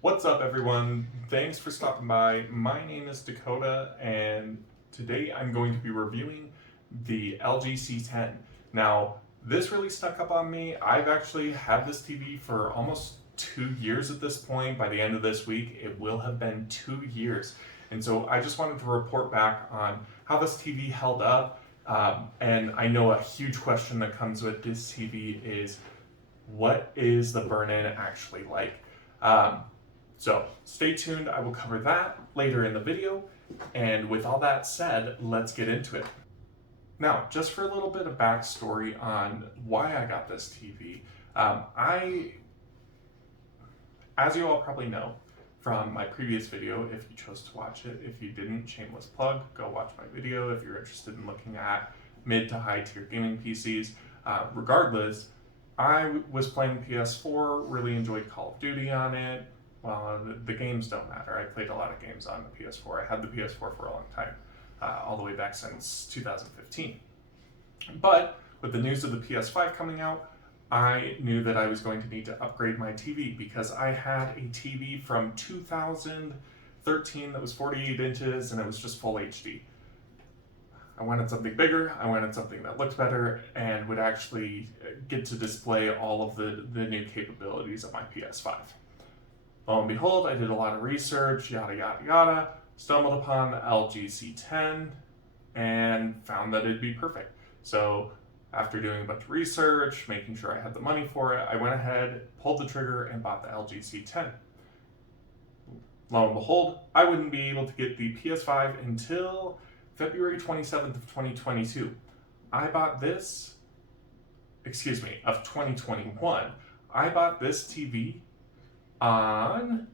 What's up, everyone? Thanks for stopping by. My name is Dakota, and today I'm going to be reviewing the LG C10. Now, this really stuck up on me. I've actually had this TV for almost 2 years at this point. By the end of this week, it will have been 2 years. And so I just wanted to report back on how this TV held up. And I know a huge question that comes with this TV is, what is the burn-in actually like? So stay tuned, I will cover that later in the video. And with all that said, let's get into it. Now, just for a little bit of backstory on why I got this TV, as you all probably know from my previous video, if you chose to watch it, if you didn't, shameless plug, go watch my video if you're interested in looking at mid to high tier gaming PCs. Regardless, I was playing PS4, really enjoyed Call of Duty on it. Well, the games don't matter. I played a lot of games on the PS4. I had the PS4 for a long time, all the way back since 2015. But with the news of the PS5 coming out, I knew that I was going to need to upgrade my TV because I had a TV from 2013 that was 48 inches and it was just full HD. I wanted something bigger, I wanted something that looked better and would actually get to display all of the new capabilities of my PS5. Lo and behold, I did a lot of research, yada yada yada, stumbled upon the LG C10 and found that it'd be perfect. So after doing a bunch of research, making sure I had the money for it, I went ahead, pulled the trigger, and bought the LG C10. Lo and behold, I wouldn't be able to get the PS5 until February 27th of 2022. Of 2021. I bought this TV on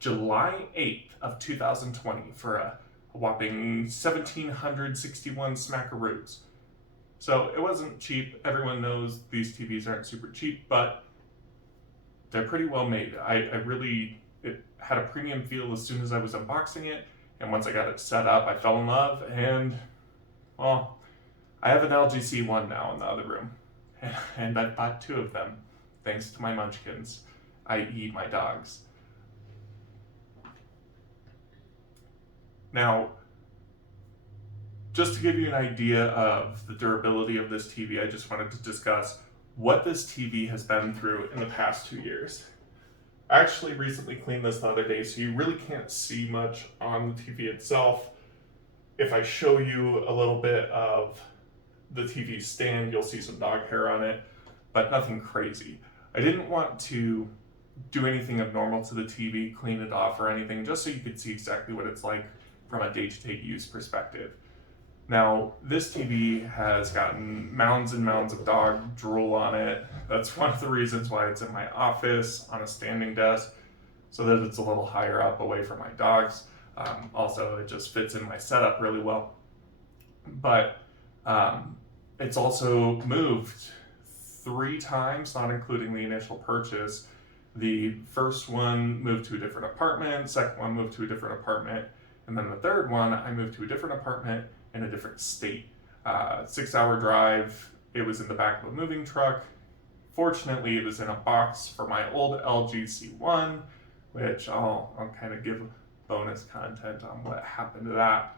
July 8th of 2020 for a whopping 1,761 smackaroos. So it wasn't cheap. Everyone knows these TVs aren't super cheap, but they're pretty well made. It had a premium feel as soon as I was unboxing it, and once I got it set up, I fell in love, and, well, I have an LG C1 now in the other room, and I've bought two of them, thanks to my munchkins, i.e. my dogs. Now, just to give you an idea of the durability of this TV, I just wanted to discuss what this TV has been through in the past 2 years. I actually recently cleaned this the other day, so you really can't see much on the TV itself. If I show you a little bit of the TV stand, you'll see some dog hair on it, but nothing crazy. I didn't want to do anything abnormal to the TV, clean it off or anything, just so you could see exactly what it's like from a day-to-day use perspective. Now, this TV has gotten mounds and mounds of dog drool on it. That's one of the reasons why it's in my office on a standing desk, so that it's a little higher up away from my dogs. Also, it just fits in my setup really well. But it's also moved 3 times, not including the initial purchase. The first one moved to a different apartment, second one moved to a different apartment, and then the third one, I moved to a different apartment in a different state. 6-hour drive, it was in the back of a moving truck. Fortunately, it was in a box for my old LG C1, which I'll kind of give bonus content on what happened to that.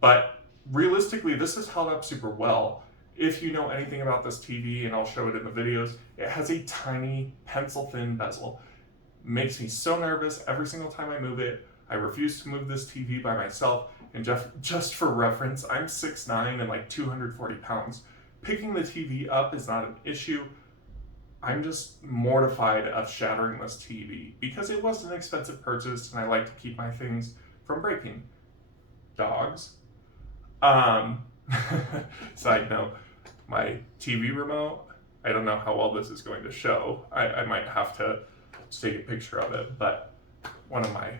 But realistically, this has held up super well. If you know anything about this TV, and I'll show it in the videos, it has a tiny pencil-thin bezel. Makes me so nervous every single time I move it. I refuse to move this TV by myself, and just for reference, I'm 6'9" and like 240 pounds. Picking the TV up is not an issue. I'm just mortified of shattering this TV because it was an expensive purchase and I like to keep my things from breaking. Dogs. Side note, my TV remote, I don't know how well this is going to show. I might have to take a picture of it, but one of my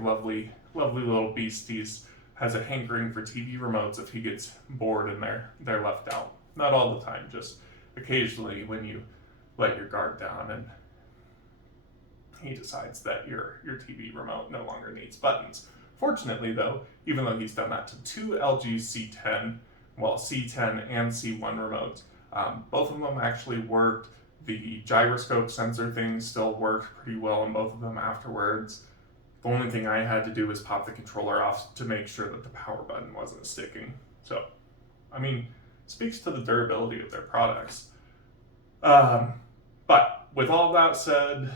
lovely little beasties has a hankering for TV remotes if he gets bored and they're left out. Not all the time, just occasionally when you let your guard down and he decides that your TV remote no longer needs buttons. Fortunately though, even though he's done that to 2 LG C10 and C1 remotes, both of them actually worked. The gyroscope sensor thing still worked pretty well in both of them afterwards. The only thing I had to do was pop the controller off to make sure that the power button wasn't sticking. So, I mean, speaks to the durability of their products. But with all that said,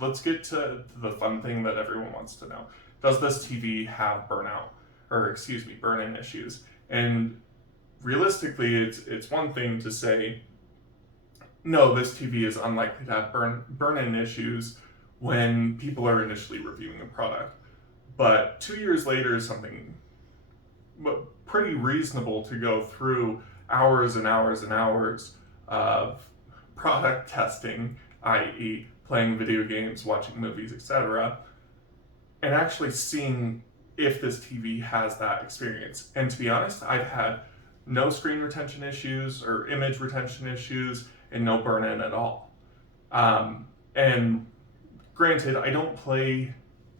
let's get to the fun thing that everyone wants to know. Does this TV have burn-in issues? And realistically, it's one thing to say, no, this TV is unlikely to have burn-in issues when people are initially reviewing the product. But 2 years later is something pretty reasonable to go through hours and hours and hours of product testing, i.e. playing video games, watching movies, etc., and actually seeing if this TV has that experience. And to be honest, I've had no screen retention issues or image retention issues and no burn-in at all. And granted,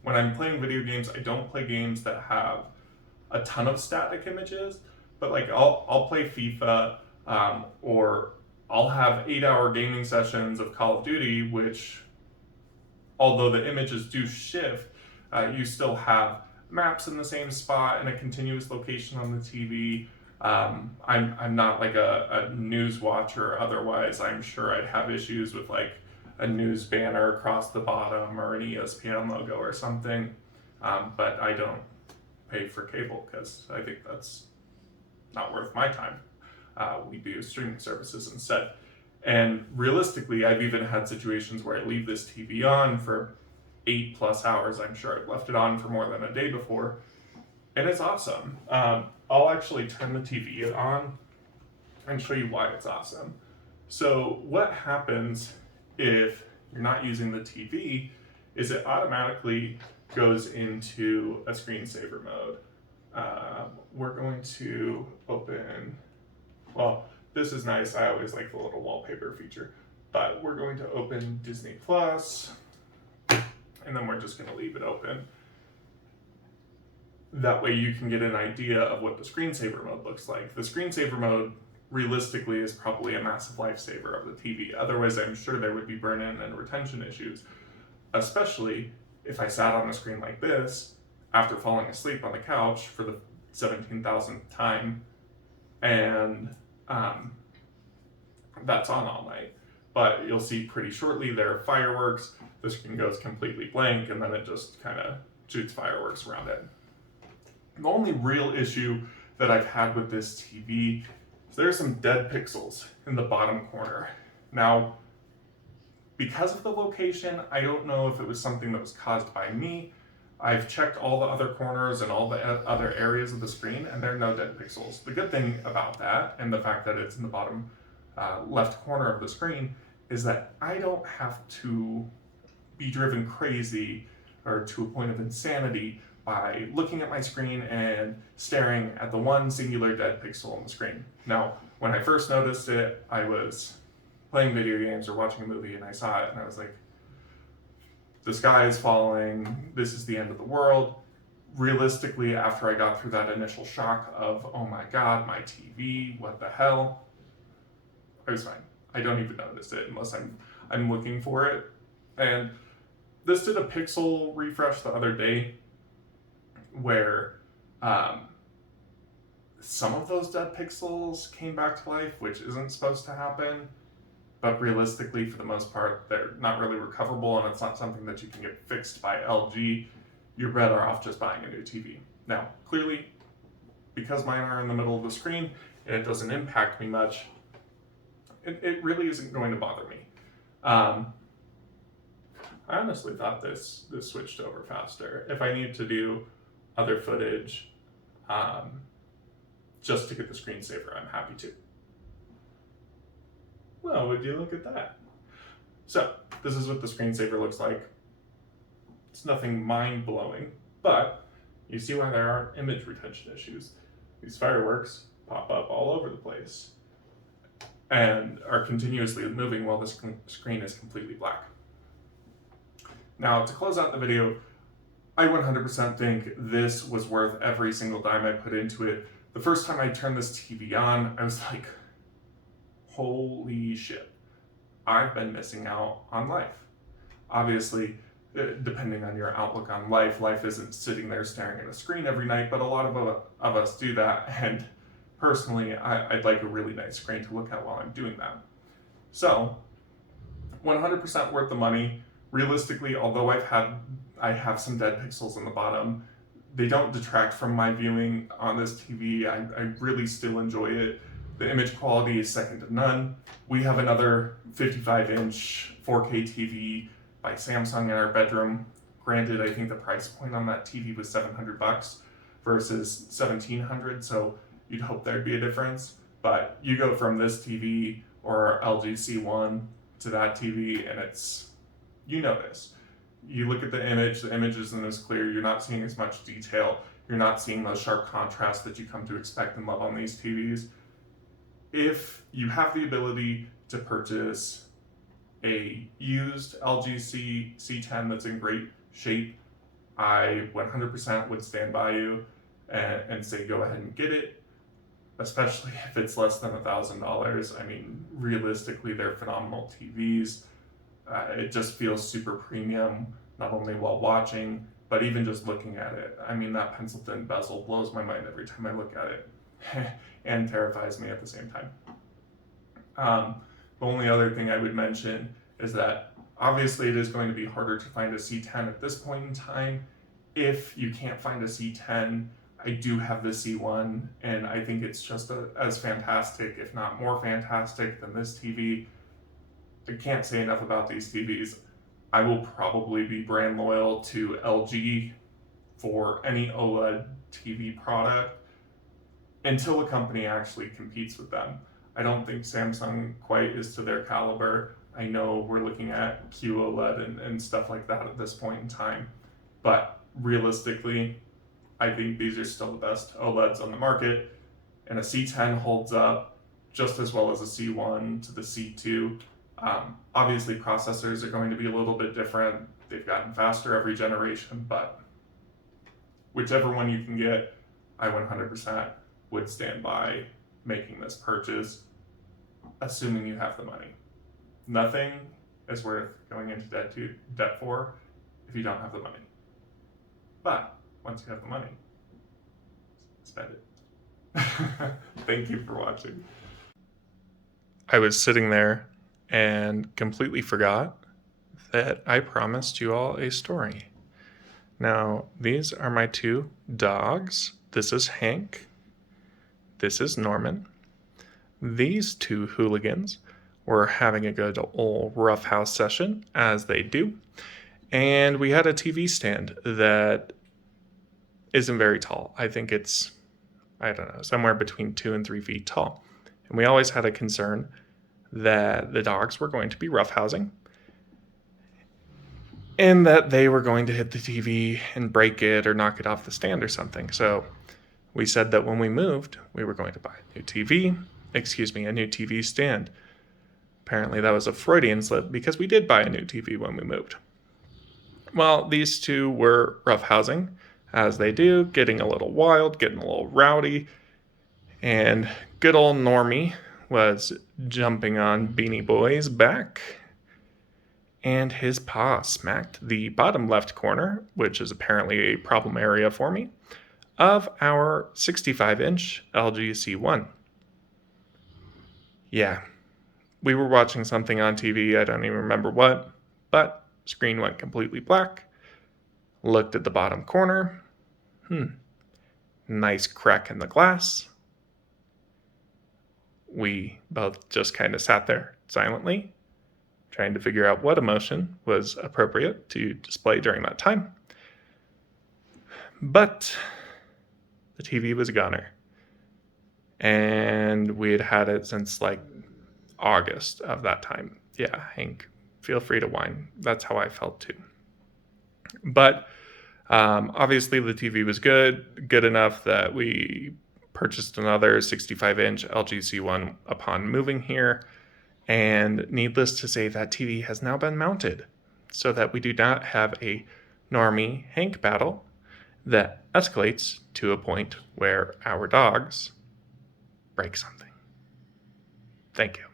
when I'm playing video games, I don't play games that have a ton of static images, but like I'll play FIFA, or I'll have 8-hour gaming sessions of Call of Duty, which, although the images do shift, you still have maps in the same spot and a continuous location on the TV. I'm not like a news watcher. Otherwise, I'm sure I'd have issues with like a news banner across the bottom or an ESPN logo or something. But I don't pay for cable because I think that's not worth my time. We do streaming services instead. And realistically, I've even had situations where I leave this TV on for 8+ hours. I'm sure I've left it on for more than a day before, and it's awesome. I'll actually turn the TV on and show you why it's awesome. So what happens if you're not using the TV is it automatically goes into a screensaver mode. We're going to open, well, this is nice. I always like the little wallpaper feature, but we're going to open Disney Plus, and then we're just going to leave it open. That way you can get an idea of what the screensaver mode looks like. The screensaver mode realistically is probably a massive lifesaver of the TV. Otherwise, I'm sure there would be burn-in and retention issues, especially if I sat on a screen like this after falling asleep on the couch for the 17,000th time, and that's on all night. But you'll see pretty shortly there are fireworks, the screen goes completely blank, and then it just kind of shoots fireworks around it. The only real issue that I've had with this TV is there's some dead pixels in the bottom corner. Now, because of the location, I don't know if it was something that was caused by me. I've checked all the other corners and all the other areas of the screen, and there are no dead pixels. The good thing about that, and the fact that it's in the bottom left corner of the screen, is that I don't have to be driven crazy or to a point of insanity by looking at my screen and staring at the one singular dead pixel on the screen. Now, when I first noticed it, I was playing video games or watching a movie, and I saw it, and I was like, the sky is falling, this is the end of the world. Realistically, after I got through that initial shock of, oh my god, my TV, what the hell, I was fine. I don't even notice it unless I'm looking for it. And this did a pixel refresh the other day where some of those dead pixels came back to life, which isn't supposed to happen. But realistically, for the most part, they're not really recoverable, and it's not something that you can get fixed by LG. You're better off just buying a new TV. Now, clearly, because mine are in the middle of the screen, and it doesn't impact me much, it really isn't going to bother me. I honestly thought this switched over faster. If I need to do other footage just to get the screensaver, I'm happy to. Well, would you look at that? So, this is what the screensaver looks like. It's nothing mind-blowing, but you see why there are image retention issues. These fireworks pop up all over the place and are continuously moving while the screen is completely black. Now, to close out the video, I 100% think this was worth every single dime I put into it. The first time I turned this TV on, I was like, holy shit, I've been missing out on life. Obviously, depending on your outlook on life, life isn't sitting there staring at a screen every night, but a lot of us do that. And personally, I'd like a really nice screen to look at while I'm doing that. So, 100% worth the money. Realistically, although I have some dead pixels in the bottom, they don't detract from my viewing on this TV. I really still enjoy it. The image quality is second to none. We have another 55-inch 4K TV by Samsung in our bedroom. Granted, I think the price point on that TV was $700 versus $1,700, so you'd hope there'd be a difference. But you go from this TV or LG C1 to that TV, and you notice. You look at the image isn't as clear, you're not seeing as much detail, you're not seeing those sharp contrasts that you come to expect and love on these TVs. If you have the ability to purchase a used LG C10 that's in great shape, I 100% would stand by you and say go ahead and get it, especially if it's less than $1,000. I mean, realistically, they're phenomenal TVs. It just feels super premium, not only while watching, but even just looking at it. I mean, that pencil thin bezel blows my mind every time I look at it and terrifies me at the same time. The only other thing I would mention is that obviously it is going to be harder to find a C10 at this point in time. If you can't find a C10, I do have the C1, and I think it's just as fantastic, if not more fantastic, than this TV. I can't say enough about these TVs. I will probably be brand loyal to LG for any OLED TV product until a company actually competes with them. I don't think Samsung quite is to their caliber. I know we're looking at QOLED and stuff like that at this point in time, but realistically, I think these are still the best OLEDs on the market, and a C10 holds up just as well as a C1 to the C2. Obviously, processors are going to be a little bit different. They've gotten faster every generation, but whichever one you can get, I 100% would stand by making this purchase, assuming you have the money. Nothing is worth going into debt for if you don't have the money. But once you have the money, spend it. Thank you for watching. I was sitting there and completely forgot that I promised you all a story. Now, these are my two dogs. This is Hank. This is Norman. These two hooligans were having a good old roughhouse session, as they do. And we had a TV stand that isn't very tall. I think it's, somewhere between 2 and 3 feet tall. And we always had a concern that the dogs were going to be roughhousing and that they were going to hit the TV and break it or knock it off the stand or something. So we said that when we moved, we were going to buy a new TV stand. Apparently that was a Freudian slip because we did buy a new TV when we moved. Well, these two were roughhousing, as they do, getting a little wild, getting a little rowdy, and good old Normie was jumping on Beanie Boy's back, and his paw smacked the bottom left corner, which is apparently a problem area for me, of our 65-inch LG C1. Yeah, we were watching something on TV, I don't even remember what, but screen went completely black. Looked at the bottom corner. Nice crack in the glass. We both just kind of sat there silently, trying to figure out what emotion was appropriate to display during that time. But the TV was a goner. And we had had it since like August of that time. Yeah, Hank, feel free to whine. That's how I felt too. But obviously the TV was good enough that we purchased another 65-inch LG C1 upon moving here. And needless to say, that TV has now been mounted so that we do not have a Normie Hank battle that escalates to a point where our dogs break something. Thank you.